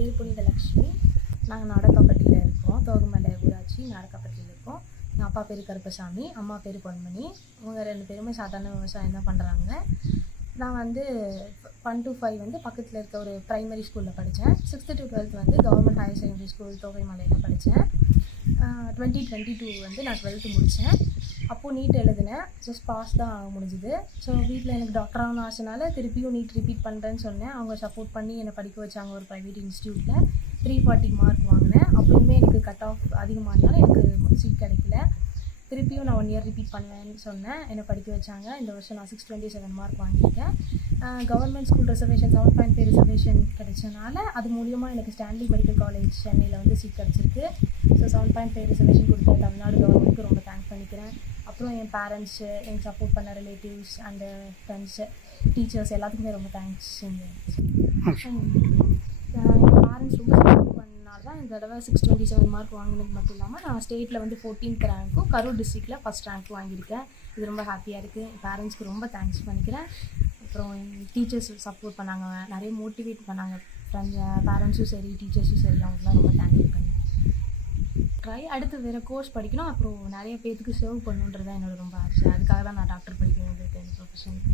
பேர் புனிதலக்ஷ்மி நாங்கள் நாடகப்பட்டியில் இருக்கோம். தோகமலை ஊராட்சி நாடகப்பட்டியில் இருக்கோம். எங்கள் அப்பா பேர் கருப்பசாமி அம்மா பேர் பொன்மணி. இவங்க ரெண்டு பேருமே சாதாரண விவசாயம் தான் பண்ணுறாங்க நான் வந்து ஒன் டு ஃபைவ் வந்து பக்கத்தில் இருக்க ஒரு ப்ரைமரி ஸ்கூலில் படித்தேன் சிக்ஸ்த்து டு டுவெல்த் வந்து கவர்மெண்ட் ஹையர் செகண்டரி ஸ்கூல் தோகைமலையில் படித்தேன் டுவெண்ட்டி டுவெண்ட்டி டூ வந்து நான் டுவெல்த்து முடித்தேன் அப்போது நீட் எழுதினேன். ஜஸ்ட் பாஸ் தான் முடிஞ்சுது. ஸோ வீட்டில் எனக்கு டாக்டர் ஆகணும் ஆசைனால திருப்பியும் நீட் ரிப்பீட் பண்ணுறேன்னு சொன்னேன். அவங்க சப்போர்ட் பண்ணி என்னை படிக்க வச்சாங்க ஒரு ப்ரைவேட் இன்ஸ்டியூட்டில் த்ரீ ஃபார்ட்டி மார்க் வாங்கினேன். அப்போயுமே எனக்கு கட் ஆஃப் அதிகமானால எனக்கு சீட் கிடைக்கல திருப்பியும் நான் ஒன் இயர் ரிப்பீட் பண்ணுவேன்னு சொன்னேன். என்னை படிக்க வச்சாங்க. இந்த வருஷம் நான் சிக்ஸ் டுவெண்ட்டி செவன் மார்க் வாங்கியிருக்கேன். Government school reservation seven point five reservation கிடைச்சனால அது மூலியமாக எனக்கு ஸ்டான்லி மெடிக்கல் காலேஜ் சென்னையில் வந்து சீட் கிடச்சிருக்கு. So seven point five reservation கொடுத்த தமிழ்நாடு கவர்மெண்ட்டுக்கு ரொம்ப தேங்க்ஸ் பண்ணிக்கிறேன். அப்புறம் என் பேரண்ட்ஸு எனக்கு சப்போர்ட் பண்ண ரிலேட்டிவ்ஸ் அண்டு ஃப்ரெண்ட்ஸு டீச்சர்ஸ் எல்லாத்துக்குமே ரொம்ப தேங்க்ஸ் என் பேரண்ட்ஸ் ரொம்ப இந்த தடவை சிக்ஸ் டுவெண்ட்டி செவன் மார்க் வாங்கினது மட்டும் இல்லாமல் நான் ஸ்டேட்டில் வந்து ஃபோர்டீன்த் ரேங்க்கும் கரூர் டிஸ்ட்ரிக்டில் ஃபஸ்ட் ரேங்க் வாங்கியிருக்கேன். இது ரொம்ப ஹாப்பியாக இருக்குது பேரண்ட்ஸ்க்கு ரொம்ப தேங்க்ஸ் பண்ணிக்கிறேன். அப்புறம் டீச்சர்ஸ் சப்போர்ட் பண்ணாங்க. நிறைய மோட்டிவேட் பண்ணாங்க. ஃப்ரெண்ட்ஸ் பேரண்ட்ஸும் சரி டீச்சர்ஸும் சரி அவங்களாம் ரொம்ப தேங்க்ஸ் பண்ணி ட்ரை அடுத்து வேறு கோர்ஸ் படிக்கணும். அப்புறம் நிறைய பேர்த்துக்கு சர்வ் பண்ணணுன்றது தான் என்னோட ரொம்ப ஆசை. அதுக்காக தான் நான் டாக்டர் படிக்கணும் ப்ரொஃபஷனுக்கு